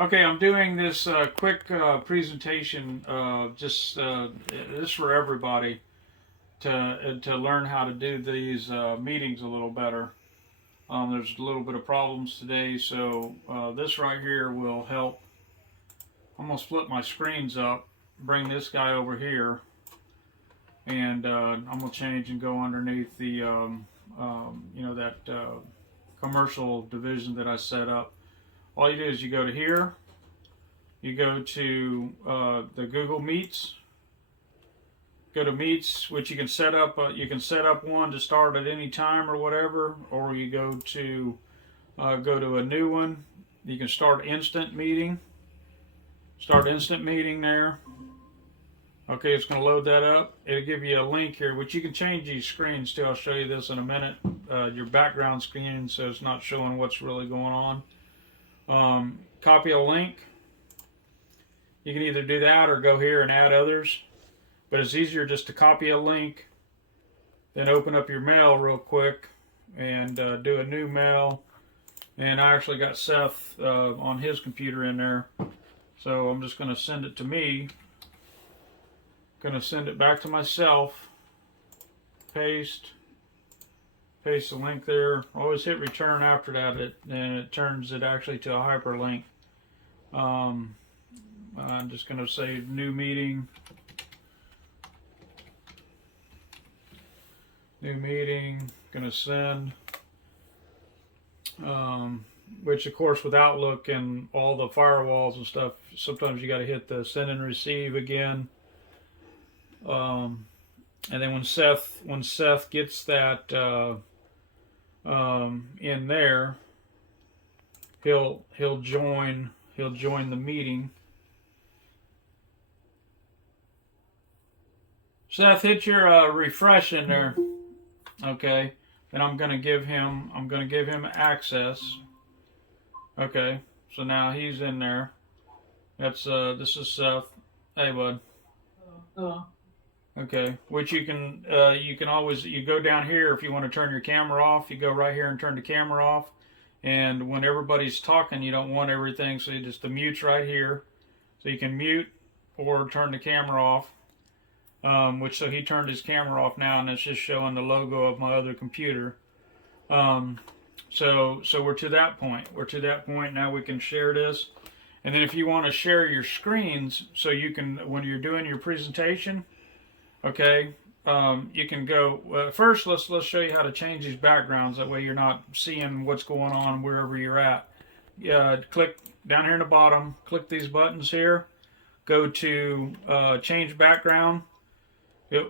Okay, I'm doing this quick presentation. This for everybody to learn how to do these meetings a little better. There's a little bit of problems today, so this right here will help. I'm gonna split my screens up, bring this guy over here, and I'm gonna change and go underneath the that commercial division that I set up. All you do is you go to here. You go to the Google Meets. Go to Meets, which you can set up. You can set up one to start at any time or whatever, or you go to a new one. You can start instant meeting. Start instant meeting there. Okay, it's going to load that up. It'll give you a link here, which you can change these screens too. I'll show you this in a minute. Your background screen, so it's not showing what's really going on. Copy a link. You can either do that or go here and add others, but it's easier just to copy a link, then open up your mail real quick and do a new mail. And I actually got Seth on his computer in there, so I'm just going to send it to me. Going to send it back to myself. Paste the link there. Always hit return after that, and it turns it actually to a hyperlink. I'm just going to say new meeting. New meeting. Going to send. Which of course with Outlook and all the firewalls and stuff, sometimes you got to hit the send and receive again. And then when Seth gets that in there, he'll join the meeting. Seth, hit your refresh in there. Okay, and I'm gonna give him access. Okay, so now he's in there. That's this is Seth. Hey, bud. Hello. Okay, which you can always, you go down here if you want to turn your camera off. You go right here and turn the camera off. And when everybody's talking, you don't want everything, so you just the mute's right here. So you can mute or turn the camera off. So he turned his camera off now, and it's just showing the logo of my other computer. So we're to that point. Now we can share this. And then if you want to share your screens, so you can, when you're doing your presentation, okay, you can go, first let's show you how to change these backgrounds. That way you're not seeing what's going on wherever you're at. Click down here in the bottom, click these buttons here, go to change background,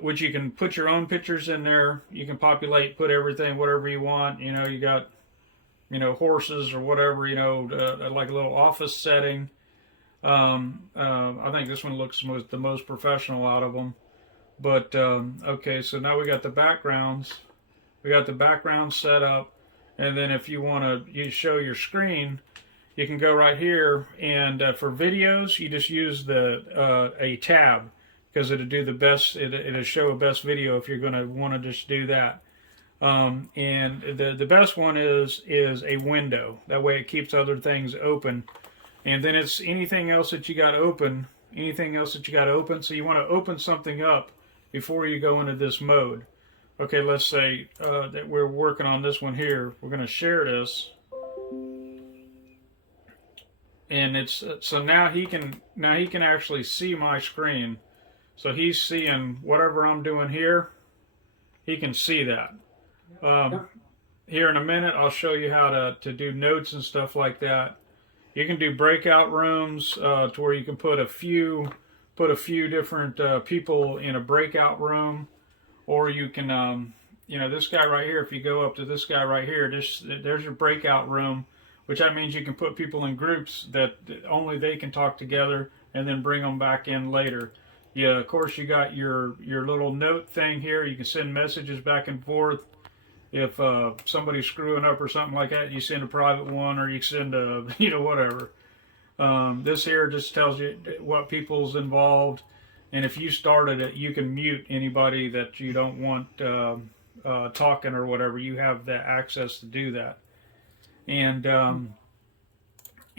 which you can put your own pictures in there. You can populate, put everything, whatever you want. You got, horses or whatever, like a little office setting. I think this one looks the most professional out of them. But, okay, so now we got the backgrounds. We got the background set up. And then if you want to show your screen, you can go right here. And for videos, you just use a tab, because it'll do the best. It'll show a best video if you're going to want to just do that. And the best one is a window. That way it keeps other things open. And then it's anything else that you got open. So you want to open something up before you go into this mode. Okay, let's say that we're working on this one here. We're going to share this. And it's so now he can actually see my screen. So he's seeing whatever I'm doing here. He can see that. Here in a minute, I'll show you how to do notes and stuff like that. You can do breakout rooms to where you can put a few different people in a breakout room, or you can, this guy right here. If you go up to this guy right here, there's your breakout room, which that means you can put people in groups that only they can talk together, and then bring them back in later. Yeah, of course you got your little note thing here. You can send messages back and forth. If somebody's screwing up or something like that, you send a private one, or you send a, whatever. This here just tells you what people's involved. And if you started it, you can mute anybody that you don't want talking or whatever. You have the access to do that. And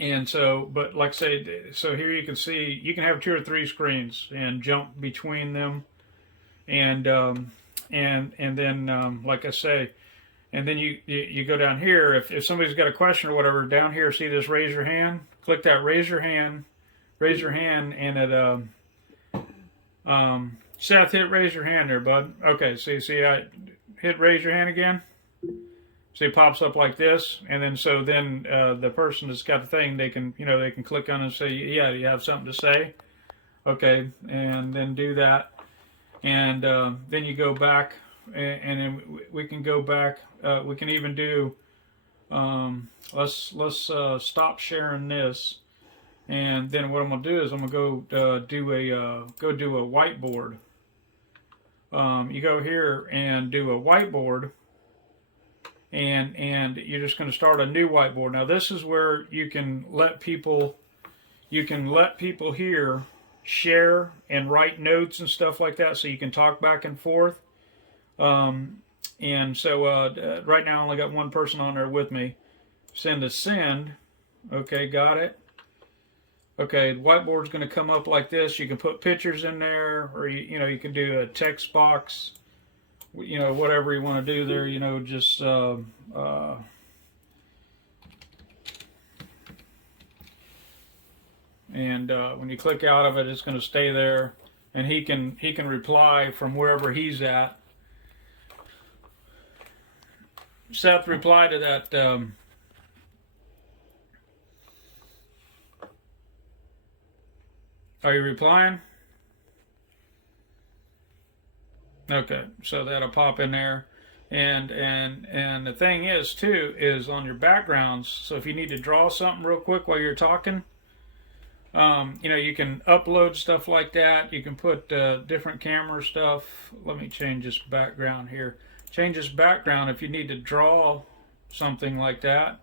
And so, but like I say, so here you can see you can have 2 or 3 screens and jump between them, and then like I say, and then you go down here. If somebody's got a question or whatever, down here, see this raise your hand. Click that raise your hand, and it Seth, hit raise your hand there, bud. Okay, see I hit raise your hand again. So it pops up like this, and then the person that's got the thing, they can click on it and say, yeah, you have something to say. Okay, and then do that, and then you go back, and then we can go back. We can even do. Let's stop sharing this, and then what I'm gonna do is I'm gonna go do a whiteboard. You go here and do a whiteboard. And you're just going to start a new whiteboard. Now this is where you can let people here share and write notes and stuff like that, so you can talk back and forth. And so right now I only got one person on there with me. Send to send. Okay, got it. Okay, the whiteboard's going to come up like this. You can put pictures in there, or you can do a text box. Whatever you want to do there, just when you click out of it, it's going to stay there, and he can reply from wherever he's at. Seth, reply to that. Are you replying? Okay, so that'll pop in there, and the thing is too is on your backgrounds. So if you need to draw something real quick while you're talking, you can upload stuff like that. You can put different camera stuff. Let me change this background here. Change this background if you need to draw something like that.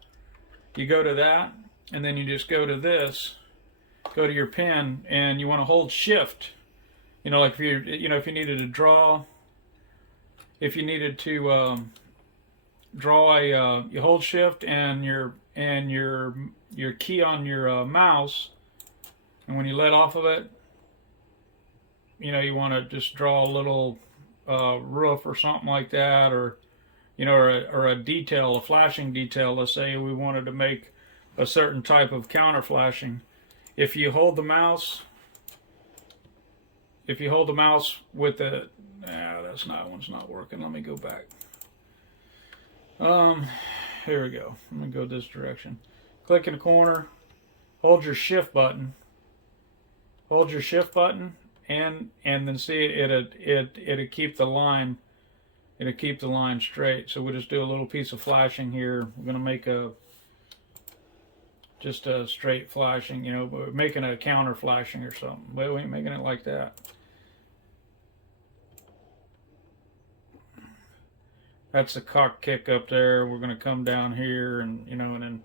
You go to that, and then you just go to this. Go to your pen, and you want to hold Shift. Like if you needed to draw. If you needed to draw you hold Shift and your key on your mouse, and when you let off of it, you want to just draw a little roof or something like that, or or a detail, a flashing detail. Let's say we wanted to make a certain type of counter flashing. If you hold the mouse with the one's not working. Let me go back. Here we go. Let me go this direction. Click in the corner. Hold your shift button. And then see it'll keep the line. It'll keep the line straight. So we'll just do a little piece of flashing here. We're gonna make just a straight flashing. We're making a counter flashing or something. But we ain't making it like that. That's the cock kick up there. We're going to come down here and and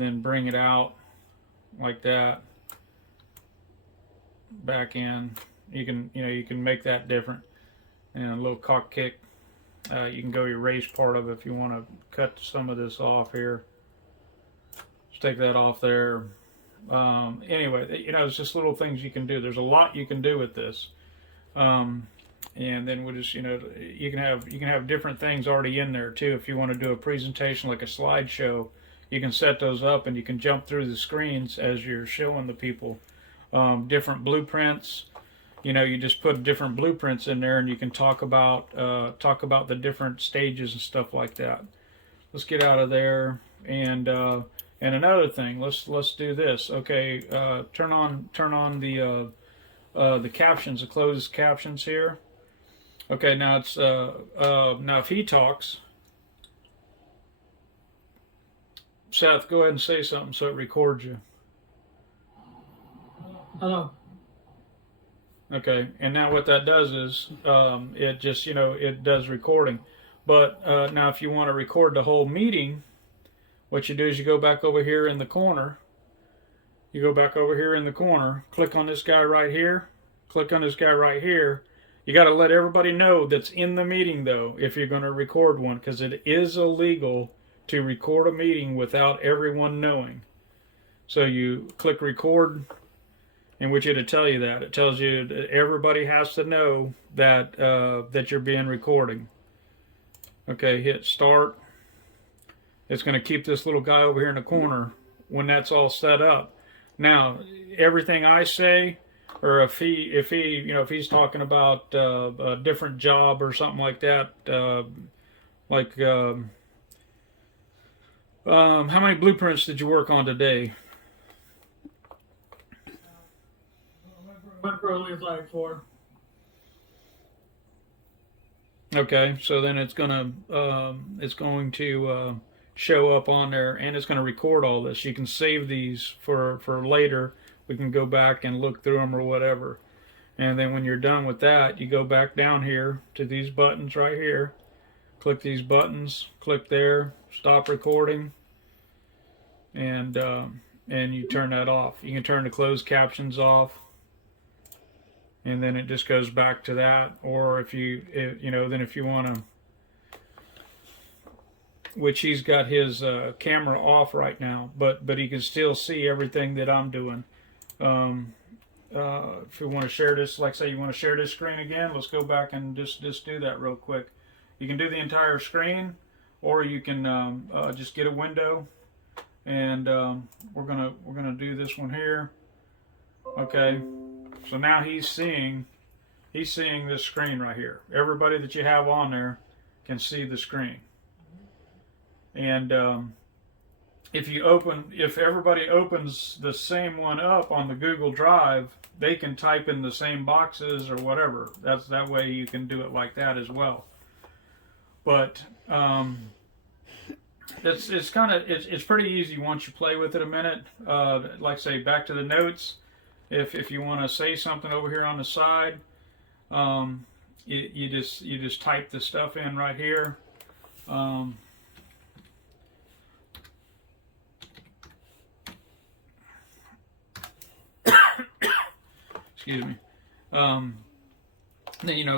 then bring it out like that. Back in. You can make that different. And a little cock kick. You can go erase part of it if you want to cut some of this off here. Just take that off there. Anyway, it's just little things you can do. There's a lot you can do with this. And then we'll just, you can have different things already in there too. If you want to do a presentation like a slideshow, you can set those up and you can jump through the screens as you're showing the people. Different blueprints, you just put different blueprints in there, and you can talk about the different stages and stuff like that. Let's get out of there, and another thing, let's do this. Okay, turn on the captions, the closed captions here. Okay, now it's now if he talks, Seth, go ahead and say something so it records you. Hello. Okay, and now what that does is it just it does recording. But now if you want to record the whole meeting, what you do is you go back over here in the corner. You go back over here in the corner, click on this guy right here, click on this guy right here. You got to let everybody know that's in the meeting, though, if you're going to record one, because it is illegal to record a meeting without everyone knowing. So you click record, in which it'll tell you that. It tells you that everybody has to know that that you're being recorded. Okay, hit start. It's going to keep this little guy over here in the corner when that's all set up. Now, everything I say, or if he's talking about a different job or something like that, like how many blueprints did you work on today? Went for at least like 4. Okay, so then it's going to show up on there, and it's going to record all this. You can save these for later. We can go back and look through them or whatever. And then when you're done with that, you go back down here to these buttons right here. Click these buttons. Click there. Stop recording. And you turn that off. You can turn the closed captions off. And then it just goes back to that. Or if you want to, which he's got his camera off right now, but he can still see everything that I'm doing. If you want to share this, like say you want to share this screen again, let's go back and just do that real quick. You can do the entire screen, or you can just get a window, and we're gonna do this one here. Okay, so now he's seeing this screen right here. Everybody that you have on there can see the screen. And if everybody opens the same one up on the Google Drive, they can type in the same boxes or whatever. That way you can do it like that as well. But it's pretty easy once you play with it a minute. Like say back to the notes. If you want to say something over here on the side, you just type the stuff in right here. Excuse me. Then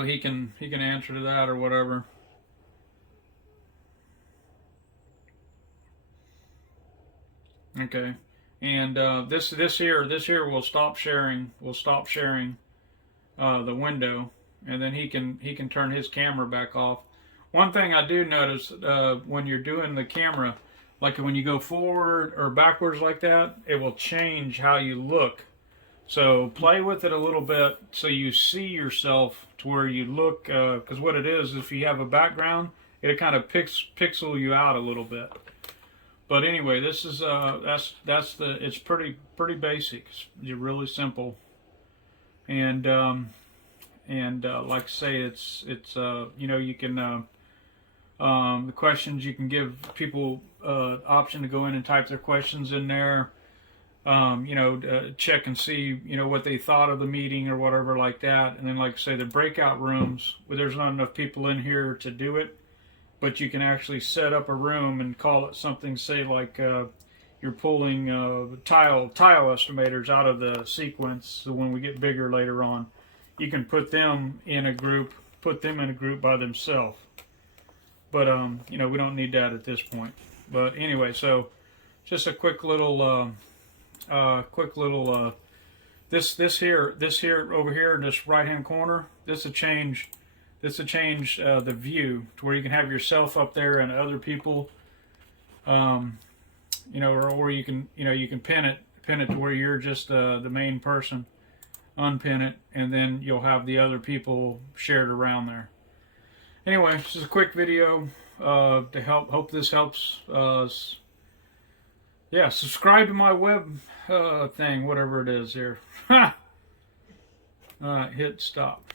he can answer to that or whatever. Okay, and this here will stop sharing. Will stop sharing the window, and then he can turn his camera back off. One thing I do notice when you're doing the camera, like when you go forward or backwards like that, it will change how you look. So play with it a little bit so you see yourself to where you look, because what it is, if you have a background, it kind of pixel you out a little bit. But anyway, this is it's pretty basic. It's really simple, and like I say, it's you can the questions, you can give people option to go in and type their questions in there. Check and see, what they thought of the meeting or whatever like that. And then, like I say, the breakout rooms, where there's not enough people in here to do it, but you can actually set up a room and call it something, say like you're pulling tile estimators out of the sequence. So when we get bigger later on, you can put them in a group by themselves. But we don't need that at this point. But anyway, so just a quick little this here over here in this right hand corner, this will change the view to where you can have yourself up there and other people, or you can pin it to where you're just the main person, unpin it, and then you'll have the other people shared around there. Anyway, this is a quick video to hope this helps us. Yeah, subscribe to my web thing, whatever it is here. Alright, hit stop.